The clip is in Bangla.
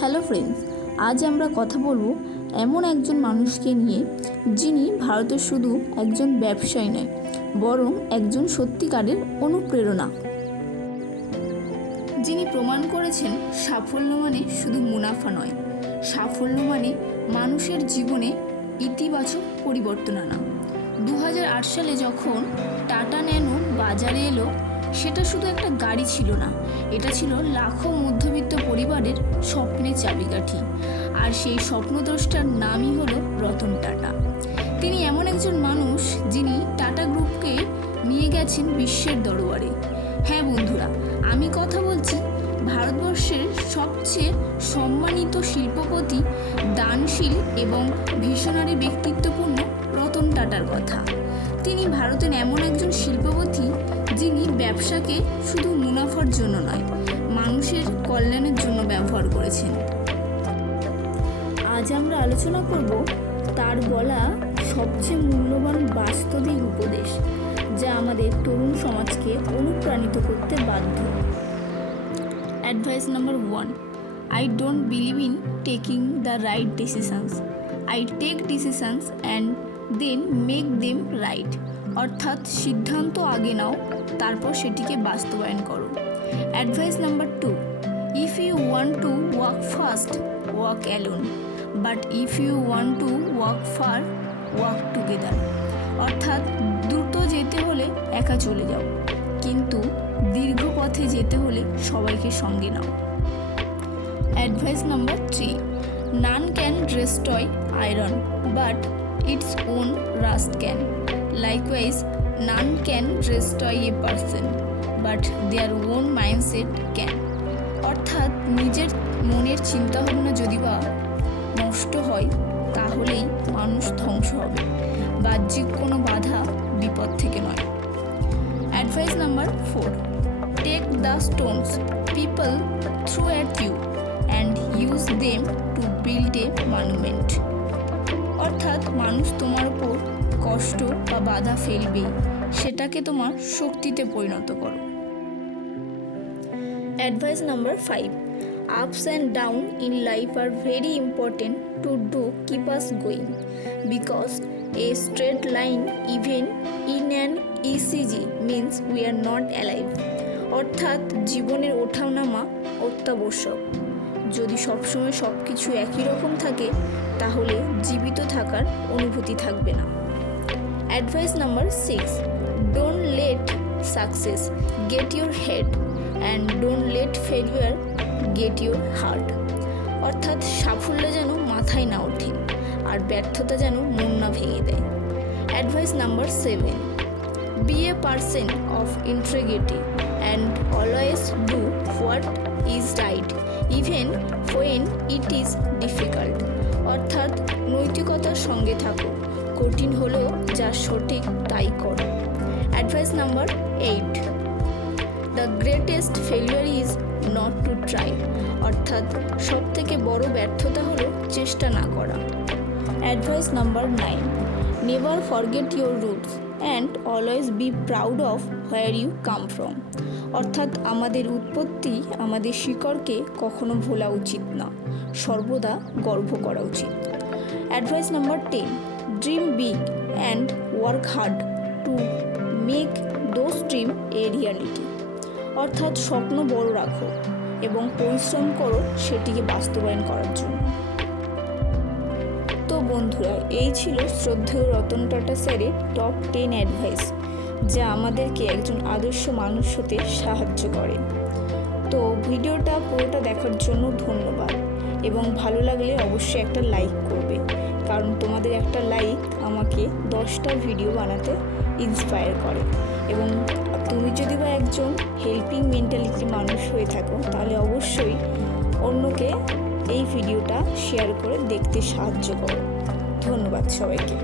হ্যালো ফ্রেন্ডস, আজ আমরা কথা বলবো এমন একজন মানুষকে নিয়ে যিনি ভারতের শুধু একজন ব্যবসায়ী নয়, বরং একজন সত্যিকারের অনুপ্রেরণা। যিনি প্রমাণ করেছেন সাফল্য মানে শুধু মুনাফা নয়, সাফল্য মানে মানুষের জীবনে ইতিবাচক পরিবর্তন আনা। 2008 সালে যখন টাটা ন্যানো বাজারে এলো, সেটা শুধু একটা গাড়ি ছিল না, এটা ছিল লাখো মধ্যবিত্ত পরিবারের স্বপ্নের চাবিকাঠি। আর সেই স্বপ্নদ্রষ্টার নামই হলো রতন টাটা। তিনি এমন একজন মানুষ যিনি টাটা গ্রুপকে নিয়ে গেছেন বিশ্বের দরবারে। হ্যাঁ বন্ধুরা, আমি কথা বলছি ভারতবর্ষের সবচেয়ে সম্মানিত শিল্পপতি, দানশীল এবং ভিশনারি ব্যক্তিত্বপূর্ণ রতন টাটার কথা। তিনি ভারতের এমন একজন শিল্পপতি যিনি ব্যবসাকে শুধু মুনাফার জন্য নয়, মানুষের কল্যাণের জন্য ব্যবহার করেছেন। আজ আমরা আলোচনা করব তার বলা সবচেয়ে মূল্যবান বাস্তবিক উপদেশ, যা আমাদের তরুণ সমাজকে অনুপ্রাণিত করতে বাধ্য। Advice number 1: I don't believe in taking the right decisions. I take decisions and then make them right. অর্থাৎ সিদ্ধান্ত আগে নাও, তারপর সেটিকে বাস্তবায়ন করো। Advice number 2: If you want to walk fast, walk alone. But if you want to walk far, walk together. অর্থাৎ দ্রুত যেতে হলে একা চলে যাও, কিন্তু দীর্ঘ পথে যেতে হলে সবাইকে সঙ্গে নাও। Advice number 3: None can destroy iron, but its own rust can. Likewise, none can destroy a person, but their own mindset can. অর্থাৎ নিজের মনের চিন্তাভাবনা যদি বা নষ্ট হয়, তাহলেই মানুষ ধ্বংস হবে, বাহ্যিক কোনো বাধা বিপদ থেকে নয়। Advice number 4: Take the stones people throw at you and use them to build a monument. অর্থাৎ মানুষ তোমার উপর কষ্ট বা বাধা ফেলবেই, সেটাকে তোমার শক্তিতে পরিণত করো। Advice number 5: Ups and downs in life are very important to keep us going, because a straight line even in an ECG means we are not alive. অর্থাৎ জীবনের ওঠানামা অত্যাবশ্যক। যদি সবসময় সব কিছু একই রকম থাকে, তাহলে জীবিত থাকার অনুভূতি থাকবে না। Advice number 6: Don't let success get your head and don't let failure get your heart. অর্থাৎ সাফল্য যেন মাথায় না ওঠে, আর ব্যর্থতা যেন মন না ভেঙে দেয়। Advice number 7: Be a person of integrity and always do what is right, even when it is difficult. অর্থাৎ নৈতিকতার সঙ্গে থাকো, কঠিন হলেও যা সঠিক তাই করো। Advice number 8: The greatest failure is not to try. অর্থাৎ সব থেকে বড় ব্যর্থতা হলো চেষ্টা না করা। Advice number 9: Never forget your roots and always be proud of where you come from. অর্থাৎ আমাদের উৎপত্তি, আমাদের শিকড়কে কখনো ভোলা উচিত না, সর্বদা গর্ব করা উচিত। Advice number 10: Dream big and work hard to make those dreams a reality. অর্থাৎ স্বপ্ন বড় রাখো এবং পরিশ্রম করো সেটিকে বাস্তবায়ন করার জন্য। তো বন্ধুরা, এই ছিল শ্রদ্ধেয় রতন টাটা স্যারের টপ 10 অ্যাডভাইস, যা আমাদেরকে একজন আদর্শ মানুষ হতে সাহায্য করে। তো ভিডিওটা পুরোটা দেখার জন্য ধন্যবাদ, এবং ভালো লাগলে অবশ্যই একটা লাইক করবে, কারণ তোমাদের একটা লাইক আমাকে 10টা ভিডিও বানাতে ইন্সপায়ার করে। এবং তুমি যদি বা একজন হেল্পিং মেন্টালিটির মানুষ হয়ে থাকো, তাহলে অবশ্যই অন্যকে এই ভিডিওটা শেয়ার করে দেখতে সাহায্য করো। ধন্যবাদ সবাইকে।